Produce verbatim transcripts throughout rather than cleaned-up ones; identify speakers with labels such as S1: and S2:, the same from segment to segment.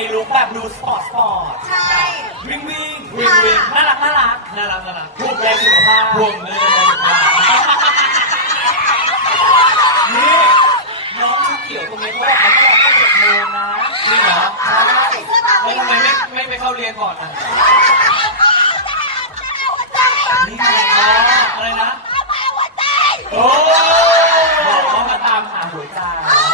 S1: ลุคแบบดูสปอร์ตสปอร์ต
S2: ใช่
S1: วิ่งวิ่งวิ่งวิ่งน่ารักน่ารักน่ารักน่ารักพวกแรงสุขภาพพวกเลยนี่น้องชุดเขียวตรงนี้เขาบอกว่าเขาเจ็ดโมงนะนี่เหรอ
S2: ใส่เสื้อตาม
S1: แล้วทำไมไม่ไม่ไปเข้าเรียนก่อนอ่ะนี่อะไรนะอะไรนะโอ้บอกว่ามาตามหาหัวใจ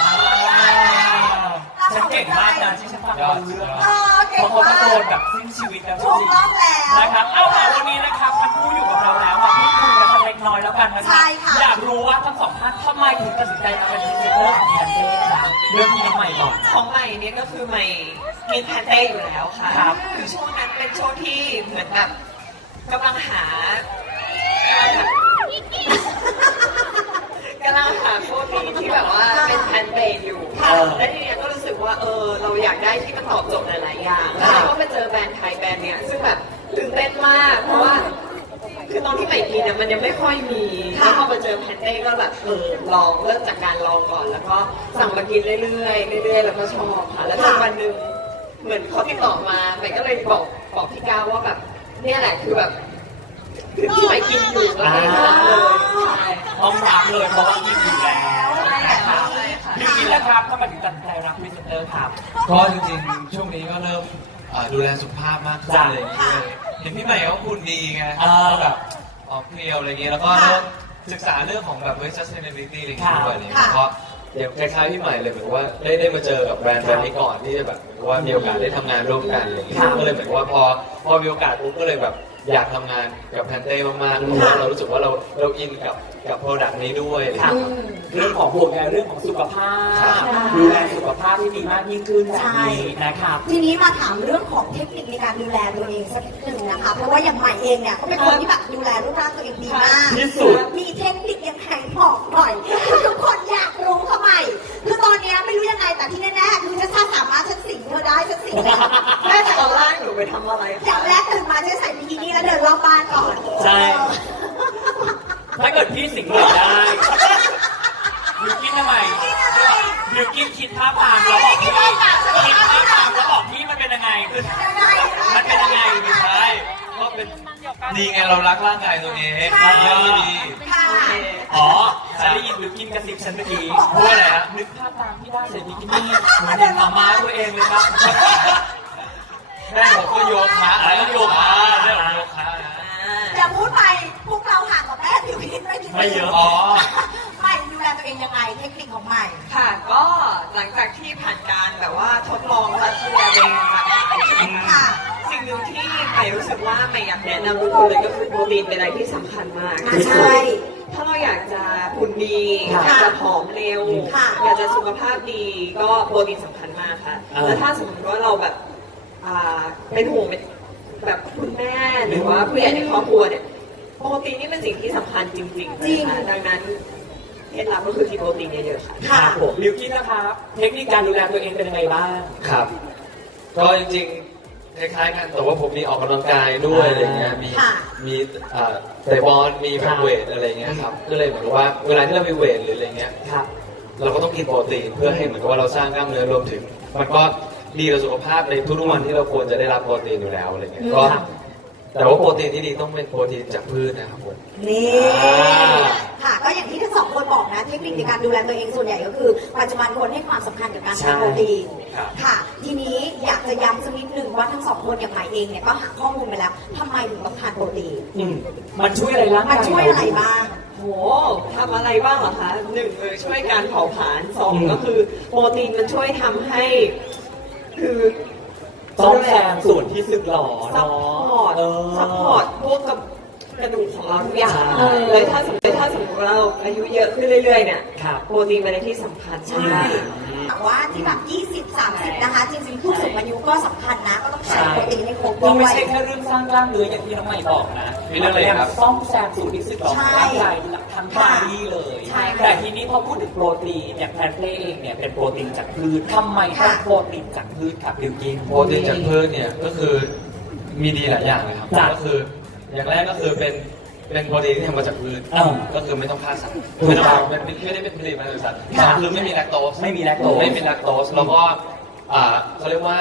S1: ฉันเก่งมากนะที่ฉันฟังรู้เรื่องเพราะเขาตะโกนแบบสิ้นชีวิตแล้วจริงๆนะครับเอาล่ะวันนี้นะครับทั้งคู่อยู่กับเราแล้วมาพูดคุยกันสักเล็กน้อยแล้วกันนะครับอยากรู้ว่าทั้งสองท่านทำไมถึงตัดสินใจมาเป็นพรีเซนเตอร์ของแพนเต้ครับเรื่องที่น้องใหม่ก่อน
S3: ของใหม่เนี่ยก็คือใหม่กินแพนเต้อยู่แล้วค่ะคือช่วงนั้นเป็นช่วงที่เหมือนแบบกำลังหากำลังหาโปรตีนที่แบบว่าเป็นแพนเต้อยู่และทีนี้ก็รู้สึกว่าเออเราอยากได้ที่มันตอบโจทย์หลายๆอย่างแล้วก็ไปเจอแบรนด์ไทยแบรนด์เนี้ยซึ่งแบบตื่นเต้นมากเพราะว่าคือตอนที่ใหม่กินเนี่ยมันยังไม่ค่อยมีแล้วพอมาเจอแพนเต้ก็แบบเออลองเริ่มจากการลองก่อนแล้วก็สั่งมากินเรื่อยๆเรื่อยๆแล้วก็ชอบค่ะแล้วจนวันหนึ่งเหมือนเขาติดต่อมาใหม่ก็เลยบอกบอกพี่ก้าวว่าแบบเนี่ยแหละคือแบบคือที่ใหม่กินอยู่แล้วก็เลยใช่
S1: ต้องรับเลยเพราะว่ากินอยู่แล้วนะครับพี่กินแล้วครับทำไมถึงตัดสินใจรับพรีเซนเตอร์ครับ
S4: ก็จริงๆช่วงนี้ก็เริ่มดูแลสุขภาพมากขึ้นอะไรอย่างเงี้ยเห็นพี่ใหม่เขาคุณดีไงแบบออกเพลียวอะไรเงี้ยแล้วก็เริ่มศึกษาเรื่องของแบบ sustainability อะไรเงี้ยด้วยเนี่ยเพราะอย่างคล้ายๆพี่ใหม่เลยเหมือนว่าได้ได้มาเจอกับแบรนด์แบรนด์นี้ก่อนที่จะแบบว่ามีโอกาสได้ทำงานร่วมกันอะไรเงี้ยก็เลยเหมือนว่าพอพอมีโอกาสปุ๊บก็เลยแบบอยากทำงานกับแพนเต้มากๆเพราะว่าเรารู้สึกว่าเราเราอินกับกับโปรดักต์นี้ด้วย
S1: เรื่องของห่วงใยเรื่องของสุขภาพดูแลสุขภาพที่ดีมากยิ่งขึ้นแบบนี้นะครับ
S2: ทีนี้มาถามเรื่องของเทคนิคในการดูแลตัวเองสักนิดหนึ่งนะคะเพราะว่าอย่างใหม่เองเนี่ยก็เป็นคนที่แบบดูแลรูปร่างตัวเองดีมาก
S1: ที่สุด
S2: มีเทคนิคยังไงบอกหน่อยทุกคนอยากรู้ทำไมคือตอนนี้ไม่รู้ยังไงแต่ที่แน่ๆคือจะสามารถฉันสิงเธอได้ฉันสิงได้
S3: แม่ตอนแรกหนูไปทำอะไร
S2: อย่างแรกตื่นมาจะใส่บิกินี่แล้วเดินรอบบ้านก่อน
S1: ใช่ ถ้าเกิดพี่สิงห์เลยได้บิวกินทำไมบิวกินคิดภาพตามแล้วบอกพี่คิดภาพตามแล้วบอกพี่มันเป็นยังไงคือมันเป็นยังไงไม่ใช่ก็เป็น
S4: ดีไงเรารักร่างกายตัวเองเรื่องที่ดี
S1: อ๋อฉันได้ยินบิวกินกระซิบฉันเมื่อกี้พูดอะไรนะนึกภาพตามที่ได้ใส่บิกินี่เหมือนเดินมาม้าตัวเองเลยครับ
S4: แม่ผมก็โยคะอะไรก็โยคะเรื่องโยคะนะ
S2: อย่าพูดไปพวกเราห่างกับแม่ผิวพิษไม่กี่
S1: ไม่เยอะ
S4: อ๋อ
S2: ใหม่ดูแลตัวเองยังไงเทคนิคของใหม่
S3: ค่ะ ก็หลังจากที่ผ่านการแบบว่าทดลองและดูแลเองมา
S2: ค่ะ
S3: สิ่งหนึ่งที่ใหม่รู้สึกว่าใหม่อยากแนะนำทุกคนเลยก็คือโปรตีนเป็นอะไรที่สำคัญมาก
S2: ใช่
S3: ถ้าเราอยากจะหุ่นดี
S2: ค่ะ
S3: อยากจะผอมเร็ว
S2: ค่ะ
S3: อยากจะสุขภาพดีก็โปรตีนสำคัญมากค่ะ
S1: อ่า
S3: แล้วถ้าสมมติว่าเราแบบอ่าเป็นห่วงเป็นแบบคุณแม่หรือว่าผู้ใหญ่ในครอบครัวเนี่ยโปรตีนนี่เป็นสิ่งที่สำคัญจริงๆนะคะดังนั้นเคล็ดลับก็คือกินโปรตีนเยอะๆค่ะ
S1: ครับผมบิวกินนะครับเทคนิคการดูแลตัวเองเป็นยังไงบ้าง
S4: ครับ ก็จริงๆคล้ายๆกันแต่ว่าผมมีออกกำลังกายด้วยอะไรเงี้ยมี
S2: ค่ะ
S4: มีอ่าเตะบอลมีแบบเวทอะไรเงี้ยครับก็เลยเหมือนกับว่าเวลาที่เรามีเวทหรืออะไรเงี้ย
S1: ครับ
S4: เราก็ต้องกินโปรตีนเพื่อให้เหมือนกับว่าเราสร้างกล้ามเนื้อรวมถึงมันก็ดีต่อสุขภาพในทุกๆวันที่เราควรจะได้รับโปรตีนอยู่แล้วอะไรเงี้ยก็แต่ว่าโปรตีนที่ดีต้องเป็นโปรตีนจากพืชนะครับผม
S2: นี่ค่ะก็อย่างที่ทั้งสองคนบอกนะเทคนิคในการดูแลตัวเองส่วนใหญ่ก็คือปัจจุบันคนให้ความสำคัญกับการทานโปรตีนค่ะทีนี้อยากจะย้ำสักนิดหนึ่งว่าทั้งสองคนอย่างใหม่เองเนี่ยก็หาข้อมูลไปแล้วทำไมถึงต้องทานโปรตีน
S1: อืมมันช่วยอะไรร่าง
S2: มั
S1: กาน ย
S2: ช่วยอะไรบ้าง
S3: โหทำอะไรบ้างเหรอคะหนึ่งเลยช่วยการเผาผลาญสองก็คือโปรตีนมันช่วยทำให้คือ
S1: ซ่อมแซมส่วนที่สึกหรอ
S3: ซัพ
S1: เนาะ
S3: พอร์ต
S1: เออ
S3: ซัพพอร์ตพวกกับกระดูกของเราทุกอย่าง
S1: ใช่
S3: เลยถ้าสมมติถ้าสมมติว่าเราอายุเยอะขึ้นเรื่อยๆเนี่ย
S1: ครับ
S3: โปรตีนเป็นอะไรที่สำคัญ
S2: ใช่แต่ว่าที่แบบยี่สิบ สามสิบนะคะจริงๆผู้สูงอายุก็สำคัญนะก็ต้องใช้โปรตีนให้ครบ
S1: ก็
S2: ด้ว
S1: ไม่
S2: ย
S1: ใช่แค่เรื่องสร้างกล้ามเนื้ออย่างที่น้องใหม่บอกนะ
S4: มีเรื่องอะไรครับ
S1: ซ่อมแซมส่วนที่สึกหรอของร่างกายทั้งบอดี้เลย
S2: ใช่
S1: แต่ทีนี้พอพูดถึงโปรตีนอย่างแพนเต้เองเนี่ยเป็นโปรตีนจากพืชทำไมต้องโปรตีนจากพืชครับบิวกิน
S4: โปรตีนจากพืชเนี่ยก็คือมีดีหลายอย่างเลยครับ
S1: จ้ะ
S4: ก็คืออย่างแรกก็คือเป็นเป็นโปรตีนที่ทำมาจากพืช
S1: อ้าว
S4: ก็คือไม่ต้องฆ่าสัตว์
S1: ถูก
S4: ไม่
S1: ต้
S4: ต้
S1: อ
S4: อง งไม่ไม่ได้เป็นผลิตมาจากสัตว์
S1: ค่ะ
S4: คือไม่มีแลคโตส
S1: ไม่มีแลคโตส
S4: ไม่มีแลคโตสแล้วก็อ่าเขาเรียกว่า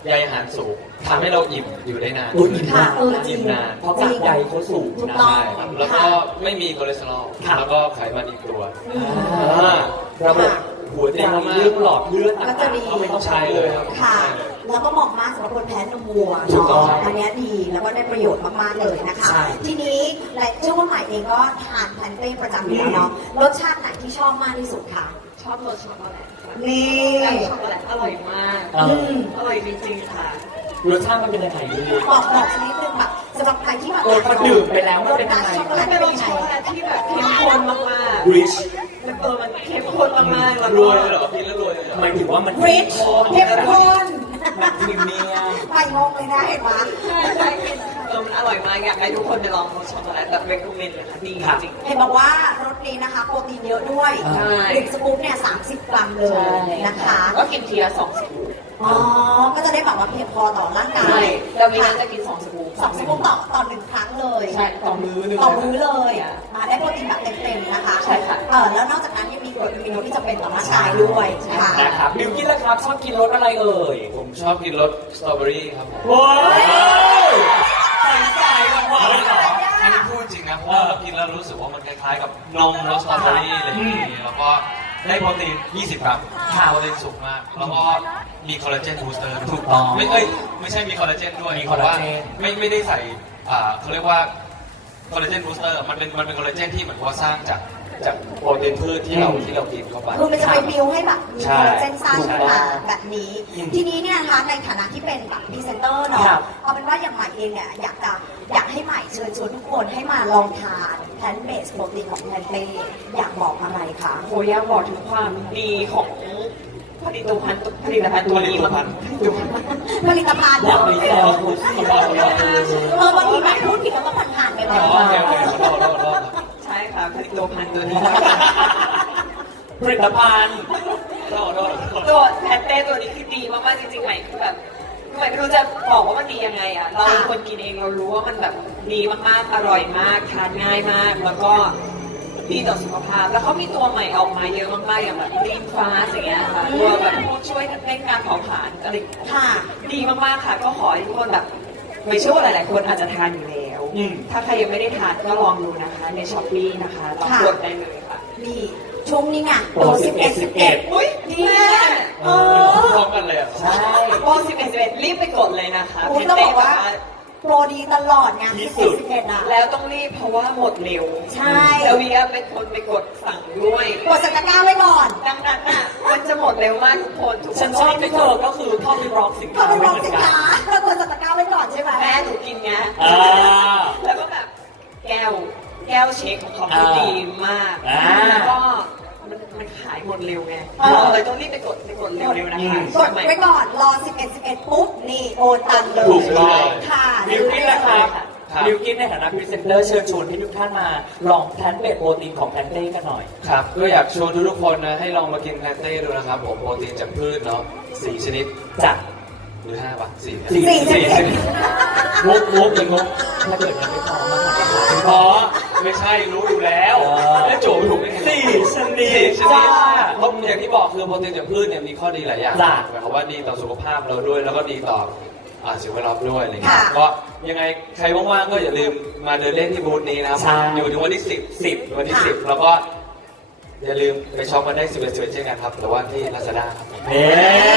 S4: ใยอาหารสูงทำให้เราอิ่มอยู่ได้นาน
S1: อุ้ยอิ่ม
S2: ค่ะ
S1: มาก
S2: เออจริ
S1: อิ่
S2: ง
S1: มนานเพราะกากใยเขาสูง
S2: ถูก
S1: นะ
S2: ต้อง
S4: ใช่ครับแล้วก็ไม่มีคอเลสเตอรอล
S1: ครับ
S4: แล้วก็ไขมันอีกตัว
S1: อ่าระบบหัวใจเรื่องหลอดเลือด
S2: ก็จะ
S1: ต่าง
S2: ดี
S1: ๆก็ไม่ต้อง
S4: ใช่เลยครับ
S2: ค่ะ แล้วก็เหมาะมากสำหรับคนแพ้นมวัว
S1: ถูกต้อง
S2: อันเนี้ยดีแล้วก็ได้ประโยชน์มากๆเลยนะคะ
S1: ใช่
S2: ทีนี้และเชื่อว่าใหม่เองก็ทานแพนเต้ประจำอยู่แล้วเนาะรสชาติไหนที่ชอบมากที่สุดคะ
S3: ชอบรสช็อกโกแลตค่ะ
S2: นี่
S3: แล้วช็อกโกแลตอร่อยมาก
S1: เออ
S3: อร่อยจริงๆค่ะ
S1: รสชาติมันเป็นยังไงลูก
S2: บอกบอกชนิดนึงแบบสำหรับใครที่แบบ
S1: เออพอดื่มไปแล้วมันเป็นยังไง
S2: ช็อกโกแล
S3: มัน
S2: ต
S3: เป็น
S2: เป็น
S3: รส
S2: ยังไง
S3: ช็อกโกแลตที่แบบเข้มข้นมากๆ
S1: rich
S3: มันเออมันเข้มข้นมากๆแล้ว
S4: ร
S3: ก็
S4: วยเลยเหรอกินแล้วรวยเลยเหรอ
S1: หมายถึงว่ามัน
S2: rich เข้มข้น
S1: แบบพรีเมียม
S2: ไปงงเลยนะเห็นไหม
S3: ใช่ใช่เออมันอร่อยมากอยากให้ทุกคนไปลองรสช็อกโกแลตแบบ recommend เลยค่ะดีจริง
S2: เห็นบอกว่ารสนี้นะคะโปรตีนเยอะด้วย
S3: ใช่
S2: หนึ่งสกู๊ปเนี่ยสามสิบกรัมเลยนะคะ
S3: ก็กินทีละสองสกู๊ป
S2: อ๋อ ก็จะได้แบบว่าเพียงพอต่อร่างกา
S3: ใช่
S2: ย
S3: แล้วมีนั้นจะกินสองสกู๊ป
S2: สองสกู๊ปต่อต่อหนึ่งครั้งเลย
S3: ใช่ต่อมื้อหนึง
S2: ต่อมื้อเลยอ่าได้โปรตีนแบบเต็มๆนะคะ
S3: ใช่ค่ะ
S2: เออแล้วนอกจากนั้นยังมีกรดอะมิโนที่จำเป็นต่อร่างกายด้วยค่ะ
S1: นะครับบิวกินแล้วครับชอบกินรสอะไรเอ่ย
S4: ผมชอบกินรสสตรอเบอรี่ครับผม
S1: ว้าวใส่ใส่กันหมดเลยเหรอ
S4: อันนี้พูดจริงนะเพราะว่าเรากินแล้วรู้สึกว่ามันคล้ายๆกับนมรสสตรอเบอรี่อะไรอย่างนี้แล้วก็ได้โปรตีน ยี่สิบ กรัมโปรตีนสูงมาก แล้วก็มีคอลลาเจนบูสเตอร์
S1: ถูกต้อง
S4: ไม่เอ้ยไม่ใช่มีคอลลาเจนด้วย
S1: มีคอลลาเจน
S4: พระว่ไม่ไม่ได้ใส่อ่าเขาเรียกว่าคอลลาเจนบูสเตอร์มันเป็นมันเป็นคอลลาเจนที่เหมือนว่าสร้างจากจากโปรตีนพืชที่เราที่เรากินเข้าไป
S2: คือมันจะไปบิวให้แบบมี
S4: ใช่
S2: คอลลาเจนสร้างขึ้นมา
S1: ถูกต้อง
S2: แบบนี้
S1: อืม
S2: ทีนี้เนี่ยนะคะในฐานะที่เป็นแบบพรีเซนเตอร์เนาะ
S1: ครับ
S2: เอาเป็นว่าอย่างใหม่เองเนี่ยอยากจะอยากให้ใหม่เชิญชวนทุกคนให้มาลองทานแพนเบสโปรตีนของแพนเต้อยากบอกอะไรคะ
S3: โหอยากบอกถึงความดีของผลิตภัณฑ์ผลิตภัณฑ์ตัวนี้มันผลิตภัณฑ์
S2: ผลิตภัณฑ์
S1: อยากไปแซวคุณที่บ้านเรา
S2: เออบางทีใหม่พูดผิดแล้วก็ผ่านๆไปเล
S4: อ๋
S2: ย
S4: อโอเคโอเคขอโทษขอโทษขอโทษ
S3: ใช่ค่ะผลิตภัณฑ์ตัวนี้
S1: ผลิตภัณฑ์
S4: ขอโทษขอโทษ
S3: ตัวแพนเต้ตัวนี้คือดีมากๆจริงๆใหม่คือแบบใหม่ไม่รู้จะบอกว่ามันดียังไงอ่ะเราเป็นคนกินเองเรารู้ว่ามันแบบดีมากๆอร่อยมากทานง่ายมาก แล้วก็ดีต่อสุขภาพ แล้วเขามีตัวใหม่ออกมาเยอะมากๆอย่างแบบลีนฟ้าอย่างเงี้ยค่ะตัวแบบพวกช่วยเร่งการเผาผลาญอะไร
S2: ค่ะ
S3: ดีมากๆค่ะ ก็ขอให้ทุกคนแบบไม่เชื่อว่าหลายๆ คนอาจจะทานอยู่แล้ว
S1: อืม
S3: ถ้าใครยังไม่ได้ทานก็ลองดูนะคะในช้อปปี้นะคะลองกดได้เลยค่ะ
S2: นี่ช่วงนี้ไง
S1: โปรสิบเอ็ดสิบเอ็ด
S3: อุ้ย
S2: นี่
S3: แม่
S2: เออ
S4: พร้อมกันเลยอ่ะ
S1: ใช่
S3: โปรสิบเอ็ดสิบเอ็ดรีบไปกดเลยนะคะ
S2: โอ้ยต้องบอกว่า โปรดีตลอดไง
S1: ที่
S2: สิบ
S1: สุ
S2: เอ็ด
S1: ด
S2: สิบเอ็ดอ่ะ
S3: แล้วต้องรีบเพราะว่าหมดเร็ว
S2: ใช่
S3: แล้ววีอาเป็นคนไปกดสั่งด้วย
S2: กดสตะกร้าไว้ก่อน
S3: ดังนั้นอ่ะมันจะหมดเร็วมากทุกคนทุกค
S1: ฉัน
S3: น
S1: ชอบที่เธอก็คือเข้าไปบล็อกสิน
S2: ก็
S1: ค้า
S2: ไป
S1: ไว้
S2: ลอง
S1: เหมือ
S2: สิ
S1: นกัน
S2: นค้าก็กดสตะกร้าไว้ก่อนใช่ไหม
S3: แม่หนูกินไง
S1: อ่า
S3: แล้วก็แบบแก้วแก้วเชคของเขาคือดีมาก
S1: อ่า
S3: แล้วก็มันมันขายหมดเร็วไง
S2: อ่า
S3: เราเลยต้องรีบไปกดไปกดเร็วๆนะคะ
S2: กดไว้ก่อน รอ สิบเอ็ด สิบเอ็ด ปุ๊บ นี่โอนตังค์เลย
S1: ถูกต้อง
S2: ค่ะ
S1: บิวกินนะครับ
S4: ครับ
S1: บิวกินในฐานะพรีเซนเตอร์เชิญชวนให้ทุกท่านมาลองแพนเบสโปรตีนของแพนเต้กันหน่อย
S4: ครับก็อยากชวนทุกๆคนนะให้ลองมากินแพนเต้ดูนะครับผมโปรตีนจากพืชเนาะสี่ชนิด
S1: จาก
S4: หรือห้าปะสี่นะ
S1: สี่
S2: สี่สิบ
S1: สี่
S2: เอ็ด
S1: สิบงกงกเป็นงกถ้าเกิดมันไม่พอมาก
S4: อ๋อไม่ใช่รู้อยู่แล้ว
S1: เออ
S4: แล้วโจไม่ถูกได้ไง
S1: สี่ชนิด
S4: สี่ชนิด
S1: จ้า
S4: เพราะอย่างที่บอกคือโปรตีนจากพืชเนี่ยมีข้อดีหลายอย่าง
S1: จ้ะ
S4: หมายความว่าดีต่อสุขภาพเราด้วย แล้วก็ดีต่ออ่าสิ่งแวดล้อมด้วยอะไรเงี้ย
S2: ค่ะ
S4: ก็ยังไงใครว่างๆก็อย่าลืมมาเดินเล่นที่บูธนี้นะครับ
S1: ใช่
S4: อยู่ถึงวันที่สิบ
S1: สิบ
S4: วันที่สิบแล้วก็อย่าลืมไปช็อปกันได้สิบเอ็ดสิบเอ็ดเช่นกันครับแต่ว่าที่ Lazada ครับ
S1: เน่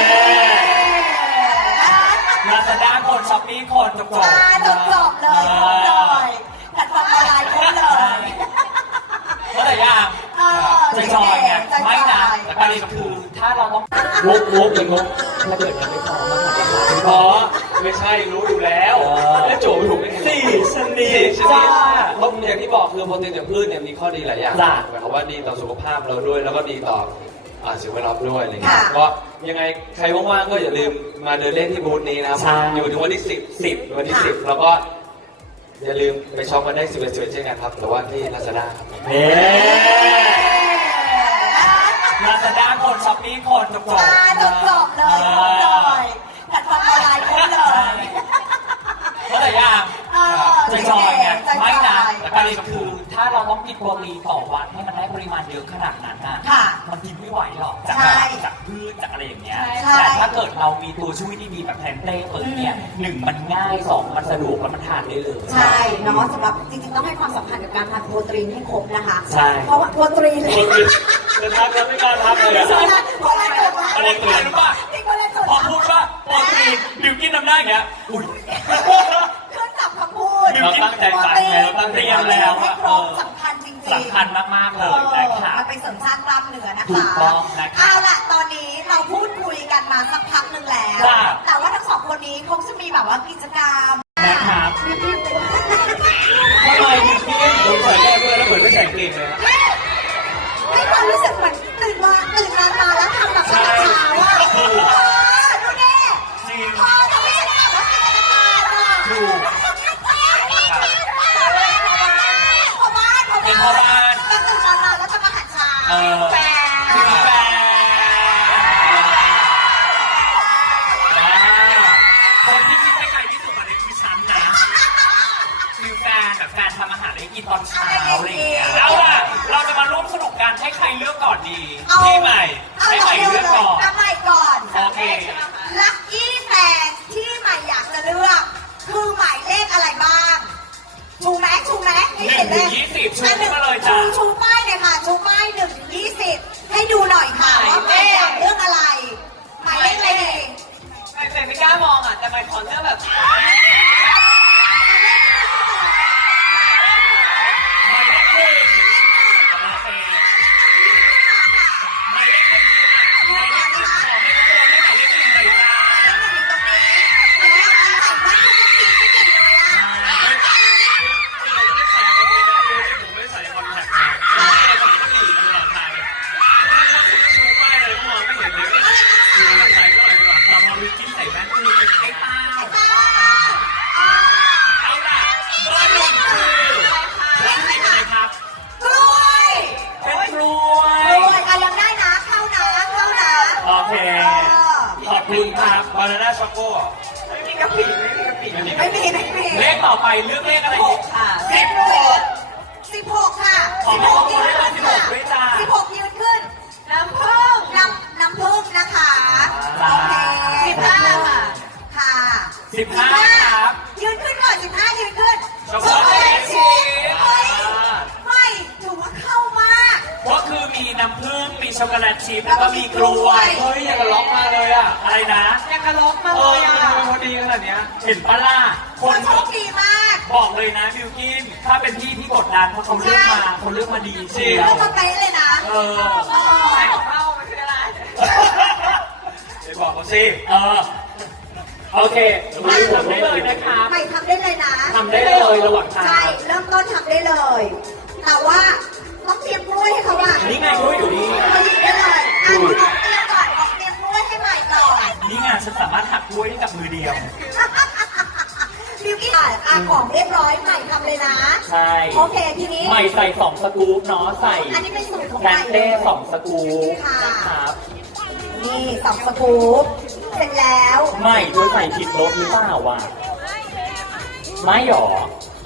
S1: ลาซาด้าคนช้อปปี้คนจบจบ
S2: อ่าจบจบๆเลยครบเลยแพลตฟอร์มออนไลน์ครบเลย
S1: เมื่อไหร่ยัง
S2: เออ
S1: จะจอยไง
S2: จะจอย
S1: ไม่นะแต่ประเด็นคือถ้าเราต้องงกงกเป็นงกถ้าเกิดมันไม่พอมาก
S4: อ๋อไม่ใช่รู้อยู่แล้ว
S1: เออ
S4: แล้วโจไม่ถูกได้ไง
S1: สี่ชนิด
S4: สี่ชนิ
S1: จ้า
S4: ดเพราะอย่างที่บอกคือโปรตีนจากพืชเนี่ยมีข้อดีหลายอย่าง
S1: จ้ะ
S4: หมายความว่าดีต่อสุขภาพเราด้วย แล้วก็ดีต่ออ่าสิ่งแวดล้อมด้วยอะไรเงี้ย
S2: ค่ะ
S4: ก็ยังไงใครว่างๆก็อย่าลืมมาเดินเล่นที่บูธนี้นะครับ
S1: ใช่
S4: อยู่ถึงวันที่สิบ สิบวันที่สิบแล้วก็อย่าลืมไปช็อปกันได้สิบเอ็ดสิบเอ็ดเช่นกันครับแต่ว่าที่ Lazada ครับ
S1: เน่ลาซาด้าคนช้อปปี้คนจบจบ
S2: อ่าจบจบๆเลยครบเลยแพลตฟอร์มออนไลน์ครบเลย
S1: เมื่อไหร่ยัง
S2: เออ
S1: จะจอยไง
S2: จะจอย
S1: ไม่นะแต่ประเด็นคือถ้าเราต้องกินโปรตีนต่อวันให้มันได้ปริมาณเยอะขนาดนั้นน่ะ
S2: ค่ะ
S1: มันกินไม่ไหวหรอกจาก
S2: ใช่
S1: จากพืชจากอะไรอย่างเงี้ย
S2: ใช่
S1: แต่ถ้าเกิดเรามีตัวช่วยดีๆแบบแพนเต้เปิดเนี่ยหนึ่งมันง่ายสองมันสะดวกแล้วมันทานได้เลย
S2: ใช่เนาะสำหรับจริงๆต้องให้ความสำคัญกับการทานโปรตีนให้ครบนะคะ
S1: ใช่
S2: เพราะว่าโปรตีน
S4: จะทักแล้วไม่กล้าทักเลยอะ
S2: เพราะอะไรเกิดมา
S1: อะไรเกิดรู้ป่ะ
S2: นี่ก็เลยเกิด
S1: พอพูดว่าโปรตีนบิวกินทำได้อย่างเงี้ยอุ้ย
S2: ขึ้นกับคำพูด
S1: เราตั้งใจฟังไงเราตั้งใจเรียนแล้ว
S2: ให้
S1: อะ
S2: คร
S1: เอบ อ
S2: สำคัญจริงๆ
S1: สำคัญมากๆเลยนะครับ
S2: มันเป็นเสริมสร้างกล้ามเนื้อนะคะ
S1: ถูกต้องนะครับ
S2: เอาล่ะ ตอนนี้เราพูดคุยกันมาสักพักหนึ่งแล้ว
S1: ครับ
S2: แต่ว่าทั้งสองคนนี้คงจะมีแบบว่ากิจกรรม
S1: นะครับ
S2: รีบๆ
S4: ทำไมบิวกิ้นโดนใส่แก้วด้วยแล้วเหมือนไม่ใส่กลิ่นเลยนะ
S2: ให้ความรู้สึกเหมือนตื่นมาตื่นมามาแล้วทำแบบเช้าๆอ่ะเออดูดิ
S1: จริง
S2: พอจะไม่ใช่แบบว่ากิจกรรมอ่ะ
S1: ถูก
S2: พ่อบ้าน
S1: เป็นพ่อบ้าน
S2: ก็ตื่นมามาแล้วจะมาหัดเช้า
S1: เออ
S2: แฟน
S1: คือแฟนคนที่คิดไปไกลที่สุดตอนนี้คือฉันนะคือแฟนแบบแฟนทำอาหารให้กินตอนเช้าอะไรอย่างเงี้ยเอาล่ะเราจะมาร่วมสนุกกันให้ใครเลือกก่อนดีพี่ใหม่ให้ใหม่เลือกก่อน
S2: เอาใหม่ก่อน
S1: โอเค
S2: ลัคกี้แฟนที่ใหม่อยากจะเลือก คือหมายเลขอะไรบ้างชูแม็กชูแม็กให้เห็นเล
S1: หนึ่งถึงยี่สิบชู
S2: อ่ะหนึ่ง
S1: มาเลยจ้ะ
S2: ชูชูป้ายเลยค่ะชูป้ายหนึ่งถึงยี่สิบให้ดูหน่อยค่ะว่าแม่อยากเลือกอะไร หมายเลขอะไรดี
S3: ไม่ไม่ไม่กล้ามองอ่ะ แต่ไม่ขอเลือกแบบ
S1: หมายเลขหนึ่งโอเคหมายเลขหนึ่งคืออ่ะหมายเลขหนึ่งขอให้ทุกคนได้หมายเลขหนึ่งเลยจ้า
S4: ผมไม่ใส่คอนแทคเลยใส่ก็หนีตลอดทางเลยชูป้ายอะไรก็มองไม่เห็นเลยใส่ก็หน่อยดีกว่า
S1: เรามาวิกินใส่แว่นคือเป็นไอ้เต้าเอาล่ะเบอร์หนึ่งคือรักสิบอะไรครับ
S2: กล้วย
S1: เป็นกล้วย
S2: กล้วยอ่ะยังได้นะเข้านะเข้านะ
S1: โอเค ขอบคุณครับ
S4: บานาน่าช็อกโก้
S3: ไม่มีกะปิไม่มีกะปิ
S4: ไม่มี
S2: ไม่มีไม่มี
S1: เลขต่อไปเลือกเลขอะไรดี
S3: ค่ะ
S2: สิบหกสิบหกค่ะ
S1: ขอ
S2: สิบ
S1: ให้
S2: ห
S1: ทุ
S2: ก
S1: กคนได้รับสิบหกด้วยจ้า
S2: สิบหกยืนขึ้น
S3: น้ำผึ้ง
S2: น้ำน้ำผึ้งนะคะ
S1: จ้า
S2: โอเค
S3: สิบห้าค่ะ
S2: ค่ะ
S1: สิบห้าครับ
S2: ยืนขึ้นก่อนสิบห้ายืนขึ้น
S1: ช็อกโกแลต
S2: ชีสเฮ้ย
S1: อ่า
S2: ไม่ถือว่าเข้ามาก
S1: ก็คือมีน้ำผึ้งมีช็อกโกแลตชิพแล้วก็มีกล้วย
S4: เฮ้ยอย่างกับล็อกมาเลยอ่ะ
S1: อะไรนะ
S3: ยังกระลกมา
S4: เอ
S3: เล
S4: อย
S3: อ่ะ
S4: มันพอดีขนาดเนี้ย
S1: เห็นปะล่ะค
S2: คน
S1: น
S2: โชคดีมาก
S1: บอกเลยนะบิวกิน ถ้าเป็นพี่พี่กดดันเพราะเขาเลือกมาเขาเลือกมาดีจริง
S2: เลือกมาเป๊ะเลยนะ
S1: เออ
S3: ใส่ของเรามันคืออะไร
S4: ไปบอกเขาสิ
S1: เออ โอเคมาทำได้เลยนะครับ
S2: ใหม่ทำได้เลยนะ
S1: ทำได้เลยระหว่างทาง
S2: ใช่ เริ่มต้นทำได้เลย แต่ว่าต้องเตรียมกล้วยให้เขาว่า
S1: นี่ไงกล้วยอยู่นี่
S2: เขาหยิบได้เลยอ่ะคุณบอกเตรียมก่อนบอกเตรียมกล้วยให้ใหม่ก่อน
S1: นี่ไงฉันสามารถหักกล้วยได้กับมือเดียว
S2: บิวกี้อ่ะอ่ะของเรียบร้อยใหม่ทำเลยนะ
S1: ใช่
S2: โอเคทีนี้
S1: ใหม่ใส่สองสกู๊ปเนาะใส่
S2: อันนี้เป็นสูตรของ
S1: แก
S2: ให
S1: ง
S2: ม่
S1: เต้สองสกู๊ป
S2: ค่ะ
S1: นะครับ
S2: นี่สองสกู๊ปเสร็จแล้ว
S1: ใหม่เธอใส่ผิดรสหรือเปล่าวะไม่หรอ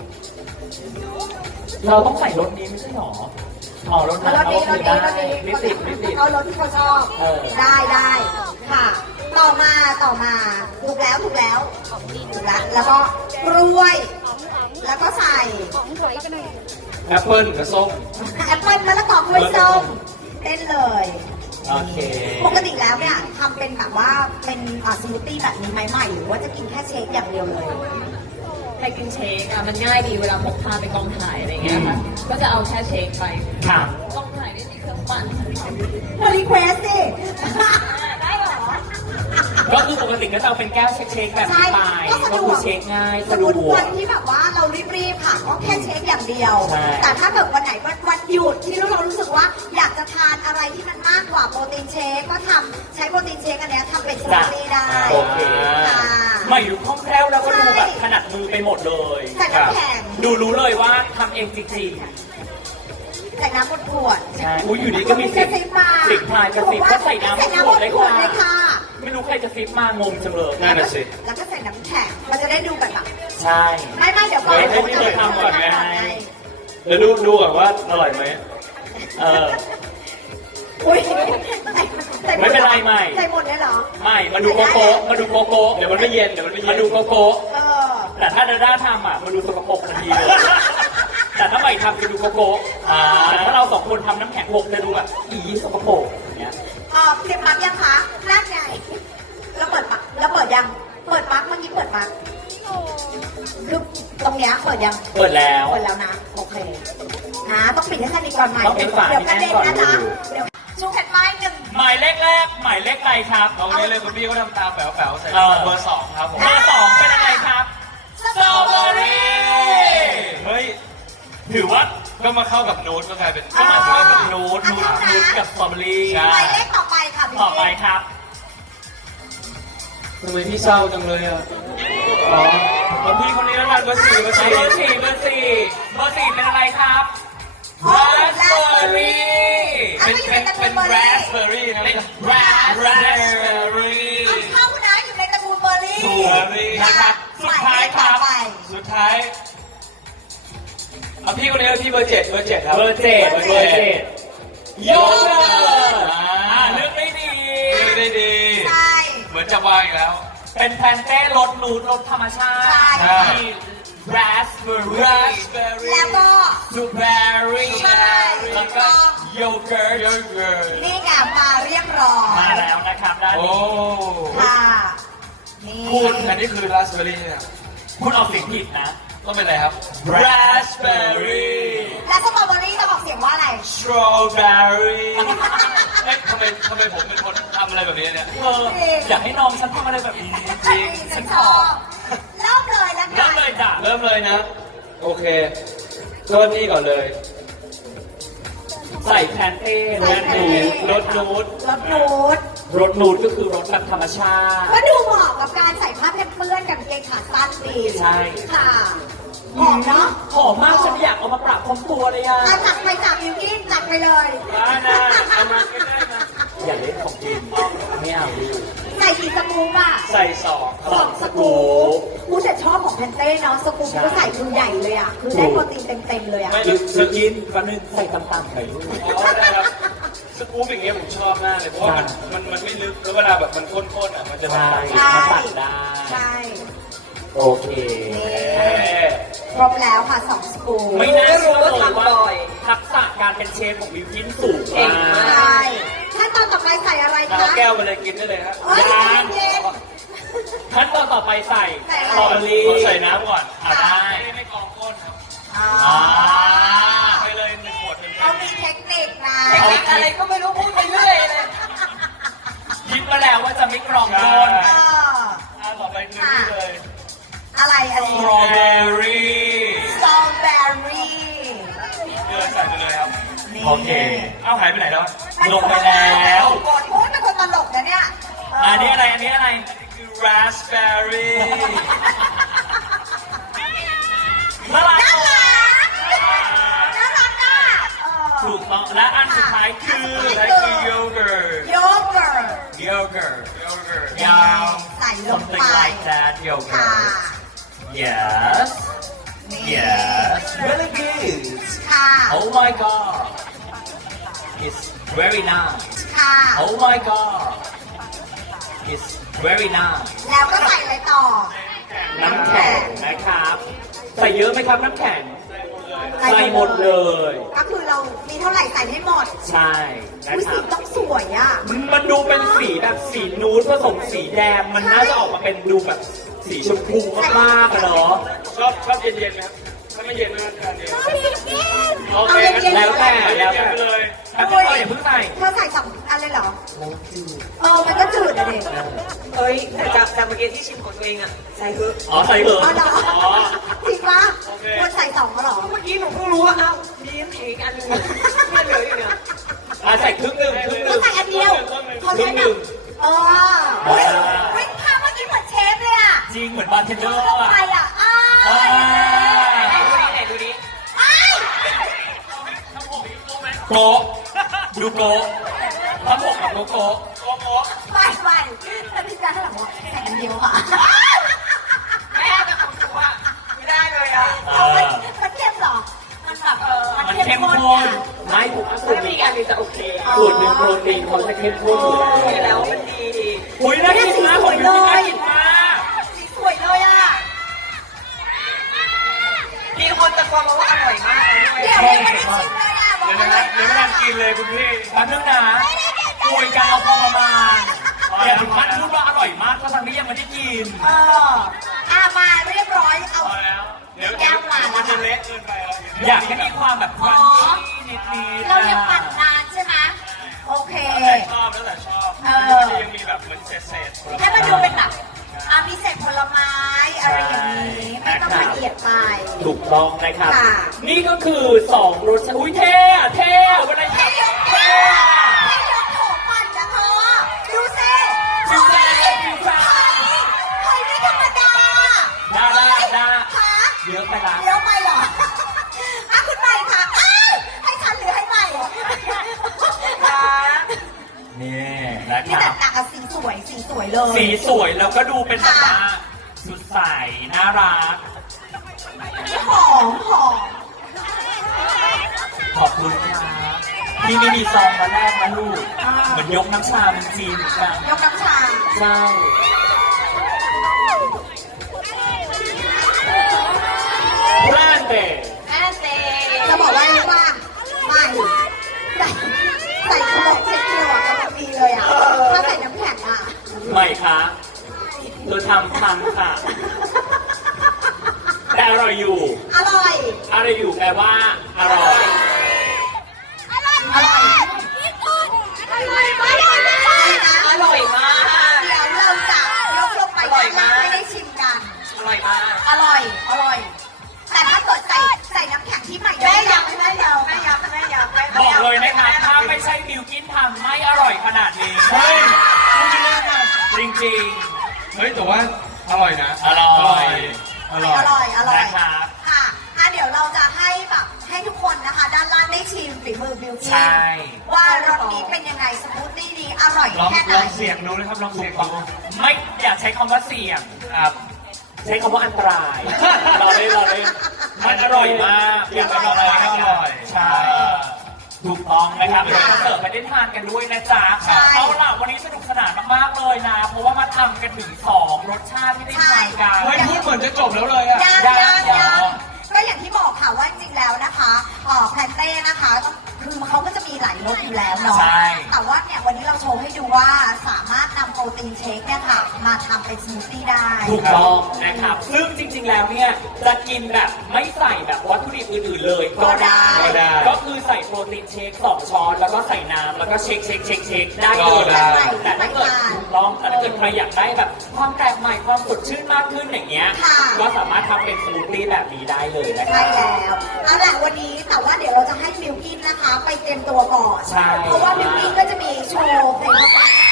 S1: เราต้องใส่รสนี้ไม่ใช่หรออ๋อรส
S2: เอา
S1: นั้น
S2: รถ
S1: เขา
S2: นี้ร
S1: คือ
S2: ถ
S1: ได้
S2: นี้รถนี้
S1: ไม่ติดไม่ติด
S2: เอารถที่เขาชอบ
S1: เออ
S2: ได้ได้ค่ะ ต่อมาต่อมาถูกแล้วถูกแล้วถูกแล้วแล้วก็กล้วย แล้วก็ใส่
S4: แอปเปิ้ลกับส้ม
S2: แอปเปิ้ลมะละกอกกล้วยส้มเต้นเลย
S1: โอเค
S2: ปกติแล้วเนี่ยทำเป็นแบบว่าเป็นอ่าสมูทตี้แบบนี้ไหมใหม่หรือว่าจะกินแค่เชคอย่างเดียวเลย
S3: ใครกินเชคอะมันง่ายดีเวลาพกพาไปกองถ่ายอะไรเงี้ยค่ะ ก็จะเอาแค่เชคไป
S1: ค่ะ
S3: กองถ่ายได้ในเครื่องปั่น
S2: มารีเควสสิ
S3: ได้เหรอ
S1: ก็คือปกติก็จะเอาเป็นแก้วเช็คๆแบบ
S2: ใช่
S1: นี้ไป
S2: ก็สะ
S1: ก็
S2: ด
S1: คื
S2: ว
S1: อก เช็คง่าย
S2: ส
S1: สะ
S2: ม
S1: ด
S2: ม
S1: ว
S2: ติ
S1: ก
S2: วันที่แบบว่าเรารีบๆค่ะก็แค่เช็คอย่างเดียว
S1: ใช่
S2: แต่ถ้าเกิดวันไหนวันวันหยุดที่เรารู้สึกว่าอยากจะทานอะไรที่มันมากกว่าโปรตีนเชคก็ทำใช้โปรตีนเชคอันเนี้ยทำเป็นสมูทตี้ได้
S1: โอเค
S2: ค่ะ
S1: ใหม่ดูคล่องแคล่วแล้วก็ดูแบบ
S2: ใช่
S1: ถนัดมือไปหมดเลย
S2: ใส่น้ำแข็ง
S1: ดูรู้เลยว่าทำเองจริง
S2: ใส่น้ำบนขวด
S1: ๆใช่อุ้ยอยู่ดีก็มีสิบ
S2: ใส่มา
S1: สิบพายกระสิบก็ใส่น้ำ
S2: ใส่น้ำบนขวดเลยค่ะ
S1: ไม่รู้ใครจะฟิปมางงจังเลย
S4: นั่นน่ะสิ
S2: แล้วก็ใส่น้ำแข็งมันจะได้ดูแบบแบบ
S1: ใช่
S2: ไม่ไม่เดี๋ยวก่อน
S1: เดี๋ยวให้พี่เตยทำก่อนไง
S5: เดี๋ยวดูดูก่อนว่าอร่อยไหม
S1: เออ
S2: อุ้ยใส่ห
S1: ไม่เป็นไรไม่
S2: ใส่หมดเลยเหรอ
S1: ไม่มาดูโกโก้มาดูโกโก้
S5: เดี๋ยวมันไม่เย็นเดี๋ยวมันไม่เย็
S1: มาน ดูโกโก้
S2: เออ
S1: แต่ถ้าดาด้าทำอ่ะมาดูสกปรกทันทีเลยแต่ถ้าใหม่ทำจะดูโกโก้แต่ถ้าเราสองคนทำน้ำแข็งหกจะดูแบบอีสกปรกอย่างเงี้ย
S2: เออเสียบปลั๊กยังคะนั่นไงแล้วเปิดปลั๊กแล้วเปิดยัง เปิดปลั๊กเมื่อกี้เปิดปลั๊กคือตรงเนี้ยเปิดยัง
S1: เปิดแล้ว
S2: เปิดแล้วนะ โอเคนะต้องปิดให้สนิทก่อนใหม่
S1: ต้องปิดฝา
S2: เดี๋ยวกระเด็น
S1: ให้
S2: นะ
S1: แน่นก่อน
S2: จ๊ะ
S1: ดู
S2: เดี๋ยวชูแผ่นไม้หนึ่ง
S1: หมายเลขแรกหมายเลขใดครับ
S4: เอางี้เลยคุณพี่ก็ทำตาแป๋วๆใส่
S1: เออ
S4: เบอร์สองครับผม
S1: เบอร์สองเป็นอะไรครับสตรอเบอรี่
S4: เฮ้ย
S1: ถือว่า
S4: ก็มาเข้ากับนูดก็กลายเป็น
S1: ก็มาเข้ากับ
S2: อ่า
S1: นูดนูด
S2: อ่า
S1: นูดกับสตรอเบอรี่
S4: ใช่
S2: หมายเลขต่อไปค่ะพี่
S1: ต่อไปครับ
S5: ทำไมพี่เศร้าจังเลยอ่ะ
S1: อ๋อคนพี่คนนี้แล้วกันเบอร์สี่เบอร์สี่เบอร์สี่เบอร์สี่เบอร์สี่เป็นอะไรครับราสเบอร์รี่
S2: อ่ะ
S4: เป็น
S2: ก็อยู่
S4: เป็
S2: ใน
S4: น
S2: ตระกู
S4: เป็น
S2: ลเบอร์
S4: รา
S2: รี่
S4: สเบอร์รี่นะ
S1: เป็น
S4: รา
S1: ราส
S4: ส
S1: เบ
S4: เบ
S1: อ
S4: อ
S1: ร์
S4: ร์
S1: รี่
S4: รี่
S2: เอาเข้านะอยู่ในตระกูลเบอร์รี่
S1: ถูกนะครับสุดท้ายครับ
S2: หมเลขต่อไป
S4: สุดท้าย
S5: เอาพี่คนนี้เอาพี่เบอร์เจ็ดเบอร์เจ็ดครับ
S1: เบอร์เจ็ดเบอร์เจ็ดโยเกิร์ตอ่าเลือกได้ดี
S4: เลือกได้ดี
S2: ใช่
S4: เหมือนจะวางอีกแล้ว
S1: เป็นแพนเต้รสนูดรสธรรมชาติ
S2: ใช่
S1: มีราสเบอร์รี่
S4: ราสเบอร์รี่
S2: แล้วก็
S1: บลูเบอร์รี่
S2: ใช่
S1: แล้วก็โยเกิร์ต
S4: โยเกิร์ต
S2: นี่ไงมาเรียบร้อย
S1: มาแล้วนะครับด้าน
S4: โอ้
S1: นี้
S2: ค่ะนี่
S4: คุณอันนี้คือราสเบอร์รี่ใช่ไหมครับ
S1: คุณออกเสียงผิดนะ
S4: ต้องเป็นอะไรครับ
S1: raspberry
S2: และสตรอเบอรี่จะบอกเสียงว่าอะไร
S1: strawberry
S4: เอ๊ะทำไมทำไมผมเป็นคนทำอะไรแบบนี้เนี่ย
S1: เอออยากให้น้องฉันทำอะไรแบบนี้จริงๆ
S2: ฉั
S1: ฉั
S2: น
S1: น
S2: ช
S1: ข
S2: อ
S1: อบ
S2: เริ่มเลยนะ
S1: เริ่
S2: คะ
S1: มเลยจ้ะ
S5: เริ่มเลยนะ โอเคเริ่มนี่ก่อนเลย
S1: ใส่แพนเต้รสนูดรสนูด
S2: รสนูด
S1: รสนูดก็คือรสแบบธรรมชาติ
S2: ก็ดูเหมาะกับการใส่ผ้าเปื้อนกับกางเกงขาสั้นดี
S1: ใช่
S2: ค่ะหอมเนาะ
S1: หอมมากฉันอยากเอามาปรับพร้อมตัวเลยอ่ะ
S2: อ่ะจับไปจับยูกินจับไปเลย
S1: มานะเอามาใกล้ๆนะอย่าเล่นของจริงไม่เอาดิ
S2: ใส่กี่สกู๊ปอ่ะ
S1: ใส่สอง
S2: สองสกู๊ปกูแต่ชอบของแพนเต้เนาะสกู๊ปก็ใส่คือใหญ่เลยอ่ะคือได้โปรตีนเต็มๆเลยอ่ะ
S5: ไม่
S1: กินจะกินวันนึงใส่ต่ำๆหน่อยลูก
S5: อ๋อได้ครับสกู๊ปอย่างเงี้ยผมชอบมากเลยเพราะว่ามันมันมันไม่ลึกแล้วเวลาแบบมันข้นๆอ่ะมันจะแบบ
S1: ใช่มาตัดได้
S2: ใช่
S1: โอเค
S5: เอ๊ะ
S2: ครบแล้วค่ะสองสกู๊ป
S1: ไม่น่าเชื่อเลย
S3: ทำ
S1: ว่า
S3: บ่อย
S1: ทักษะการเป็นเชฟของวิวกินสูง
S3: เก่ง
S1: มาม
S3: าก
S1: ก
S2: ใช่ขั้นตอนต่อไปใส่อะไร
S5: เอา
S2: คะ
S5: แก้วมาเลยกินได้เลยครับ
S2: เอ้ย
S1: ยัง
S2: เย็น
S1: ขั้นตอนต่อไปใส่
S2: ใส่
S1: ส
S2: อะไร
S1: ตรอเบอรี่
S5: ขอใส่น้ำก่อน
S1: อ่าได้
S4: ไม่ไม่กองก้นครับ
S2: ๆอ่า
S1: อ่า
S5: ไปเลยหนึ่งขวดเต็ม
S2: เขามีเทคนิคนะ
S3: เทคนิคอะไรก็ไม่รู้พูดไปเรื่อยเลย
S1: คิดมาแล้วว่าจะไม่กรองโดน
S2: เออ
S5: ๆอ่าต่อไปคือนี่เลย
S2: อะไรอะไร
S1: สตรอเบอรี่
S2: สตรอเบอรี่
S5: เดือใส่ไปเลยครับ
S2: นี่
S1: โอเค
S5: เอ้าหายไปไหนแล้ว
S1: ลงไปแล้ว
S2: กดโอ้ยเป็นคนตลกนะเนี่ยเ
S1: อันนี้อะไร อันนี้อะไร
S5: คือ raspberry
S1: ละลาย
S2: น่ารักน่ารักอ่ะเออ
S1: ถูกต้อง และอันสุดท้ายคือ
S5: และคือ yogurt
S2: โยเกิร์ต
S1: yogurt
S5: yogurt
S1: ยาว
S2: ใส่ลงไป
S1: something like that
S2: ค่ะ
S1: yogurt yes
S2: นี่
S1: yes really good
S2: ค่ะ
S1: oh my god it's very nice
S2: ค่ะ
S1: oh my god it's very nice
S2: แล้วก็ใส่อะไรต่อ
S1: น้ำแข็งนะครับ ใส่เยอะไหมครับน้ำแข็ง ใส่หมดเลย
S2: ก็คือเรามีเท่าไหร่ใส่ให้หมด
S1: ใช่นะ
S2: อุ้ย
S1: ค
S2: สี
S1: รับ
S2: ต้องสวยอ่ะ
S1: มันดูเป็นสีแบบสีนูดผสมสีแดง มันน่าจะออกมาเป็นดูแบบสีชมพูมากๆอะเนาะ
S5: ชอบชอบเย็นๆไหมครับถ้าไม่เย็นก็ทานเย็น
S2: ชอบเย็นๆ
S5: โอ
S2: เอา
S5: เค
S2: เย็นๆ
S1: แล้วแต่
S5: เย็นๆไปเลย
S1: แต่พี่ก้อยอย่าเพิ่งใส่
S2: เธอใส่สองอันเลยเหรอเออมันก็จืดอะเด็ก
S3: เอ้ยแต่จากจากเมื่อกี้ที่ชิมของตัวเองอะใส่คือ
S1: อ๋อใส่เหรอ
S2: อ๋อเหรอ
S1: อ๋อ
S2: จริงปะควรใส่สองก็หรอ
S3: เมื่อกี้หนูเพิ่งรู้ว่าอ้าวมีน้ำแข็งอีกอันหนึงเนี่ยเหลืออยู่เนี่ย
S1: อ่ะใส่ครึ่งหนึ่งครึ่งห
S2: ก็
S1: นึ่ง
S2: ใส่อันเดียวเขาใช้แบบเออเฮ้ยเฮ้ยภาพเมื่อกี้เหมือนเชฟเลยอ่ะ
S1: จริงเหมือนบาร์เทนเดอร์
S2: ใคร
S1: อ่ะ
S2: อ่ะอ้า
S1: อ่า
S3: ไหนดูดิไหนดูดิ
S2: อ้าย
S1: โกะดูโกะทั้งหมดกับโกโกะ
S2: ไปไปแต่พี่จ๊ะข้างหลังบอกใส่อันเดียวค่ะ
S3: แม่กับของหนูอะไม่ได้เลยอะ
S1: เอ
S2: เอา
S1: อ
S2: มันมันเค็มเหรอ มันแบบ
S3: เออ
S1: โปรตีนเขาจะเข้มข้นอยู่แล้ว
S3: แล้วมันดี
S1: อุ้ยน่ากินมากผมเป็นที่น่ากินมาก
S2: สีสวยเลยอ่ะ
S3: มีคนตะโกนมาว่าอร่อยมากเลย
S2: เดี๋ยวยังไม่ได้ชิมเลยนะบอก
S5: เดี๋ยว
S2: เล
S5: นะ
S2: ย
S5: เดี๋ยวไม่ทันกินเลยคุณพี่
S1: แป๊บนึงนะคุยกันเอาพอประมาณอย่าถึงขั้นพูดว่าอร่อยมากถ้าตอนนี้ยังไม่ได้กิน
S2: เอออ่ะมาเรียบร้อยเอา
S5: พอแล้ว เดี๋ยวเดี๋ยวมันจะเละเกินไปแล้ว
S1: อยากให้มีความแบบควันนิดนิด
S2: เรายังปั่นนานใช่ไหมโอเค
S5: ชอบแล้วแต่ชอบ
S2: เออ
S5: มันยังมีแบบเหมือนเศษเศษ
S2: ให้มันดูเป็นแบบอ่ะมีเศษผลไม้อะไรอย่างนี้ไม่ต้องละเอียดไป
S1: ถูกต้องนะครับ
S2: ค่ะ
S1: นี่ก็คือสองรสชาติอุ้ยเท่อะเท่อะวันไหนครับเท่อะ
S2: ให้ยกโถปั่นนะเธอดูสิ
S1: ฟิวแฟร์ฟิวแฟร์
S2: เฮ้ยไม่ธรรมดา
S1: ดาดาดา
S2: คะ
S1: เยอะไปละ
S2: เดี๋ยวไปเหรออ่ะคุณใหม่ค่ะอ้าวให้ฉันหรือให้ใหม่คะ
S1: นี่นะ
S2: นี่
S1: ค
S2: แต่
S1: รับ
S2: หนักอะสีสวยสีสวยเลย
S1: สีสวยแล้วก็ดูเป็นแบบว่าสดใสน่ารัก
S2: หอมหอม
S1: ขอบคุณครับที่ไม่มีซองมาแรกนะลูกเหมือนยกน้ำชาเป็นจีนเหมือนกัน
S2: ยกน้ำชา
S1: ใช่ แบรนด์เบย์
S3: แม่เต้
S2: จะบอกว่าอะไรว่าไม่ใส่ใส่ขนมเช็ดเกลียวอะกำลังดีเลยอ่ะถ้าใส่น้ำแข็งอ่ะ
S1: ใหม่คะเธอทำพังค่ะ แต่อร่อยอยู่
S2: อร่อย
S1: อร่อยอยู่แปลว่าอร่อย
S2: อร่อยอร่อยอร่อยมากนะ
S3: อร่อยมาก
S2: เดี๋ยวเราจะยกลงไปด้านล่างให้ได้ชิมกัน
S3: อร่อยมาก
S2: อร่อย อร่อย แต่ถ้าเกิดใส่ใส่น้ำแข็งที่ใหม่
S3: แม่ยำแม่ยำแม่ยำแม่ยำแม่
S1: บอกเลยนะคะถ้าไม่ใช่บิวกินทำไม่อร่อยขนาดนี้
S5: เฮ้ยพูดไปเล่นนะ
S1: จริง
S5: เฮ้ยแต่ว่าอร่อยนะ
S1: อร่อย
S5: อร่อย
S2: อร่อย อร่อย
S1: นะครับ
S2: ค่ะอ่ะ เดี๋ยวเราจะให้แบบให้ทุกคนนะคะ ด้านล่างได้ชิมฝีมือบิว
S1: ๆ
S2: กิ้
S1: ใช่
S2: ว่ารสนี้เป็นยังไงสมูทตี้นี้อร่อย
S5: ลอง
S2: แค่ไหน
S5: ลองเสียงดูนะครับลองเสียงดู
S1: ไม่อยากใช้คำว่าเสี่ยงครับใช้คำว่าอันตรายเราเล่นเราเล่นมันอร่อยมากอยากไปลองอะไรก็อร่อยใช่ถูกต้องนะครับเดี๋ยวจะเสิร์ฟไปได้ทานกันด้วยนะจ๊ะเอาล่ะวันนี้สนุกสนานมากๆเลยนะ เพราะว่ามาทำกันถึงสองรสชาติที่ได้ทานกัน
S5: เฮ้ยพูดเหมือนจะจบแล้วเลยอะ
S2: ยัง
S1: ยั
S2: ยัง
S1: ง
S2: ยังก็อย่างที่บอกค่ะว่าจริงๆแล้วนะคะเอ่อแพนเต้นะคะก็คือเขาก็จะมีหลายรสอยู่แล้วเนาะ
S1: ใช่
S2: แต่ว่าเนี่ยวันนี้เราโชว์ให้ดูว่าสามารถนำโปรตีนเชคเนี่ยค่ะมาทำเป็นสมูทตี้ได้
S1: ถูกต้องนะครับ ซึ่งจริงๆ แล้วเนี่ยจะกินแบบไม่ใส่แบบวัตถุดิบอื่นๆ เลยก็ได้
S5: ก็ได้
S1: ก็คือใส่โปรตีนเชคสองช้อนแล้วก็ใส่น้ำแล้วก็เช็คเช็คเช็คเช็คได้เล
S5: ก็
S1: ย
S5: ได้
S1: แต่ถ้าเกิดถูกต้องแต่ถ้าเกิดใครอยากได้แบบความแปลกใหม่ความสดชื่นมากขึ้นอย่างเงี้ย ก็สามารถทำเป็นสมูทตี้แบบนี้ได้เลยนะค
S2: ใช่
S1: รับ
S2: แล้วเอาล่ะวันนี้แต่ว่าเดี๋ยวเราจะให้มิวกินนะคะ ไปเตรียมตัวก่อน
S1: ใช่
S2: เพราะว่ามิวกินก็จะมีโชว์เพลงประกอบ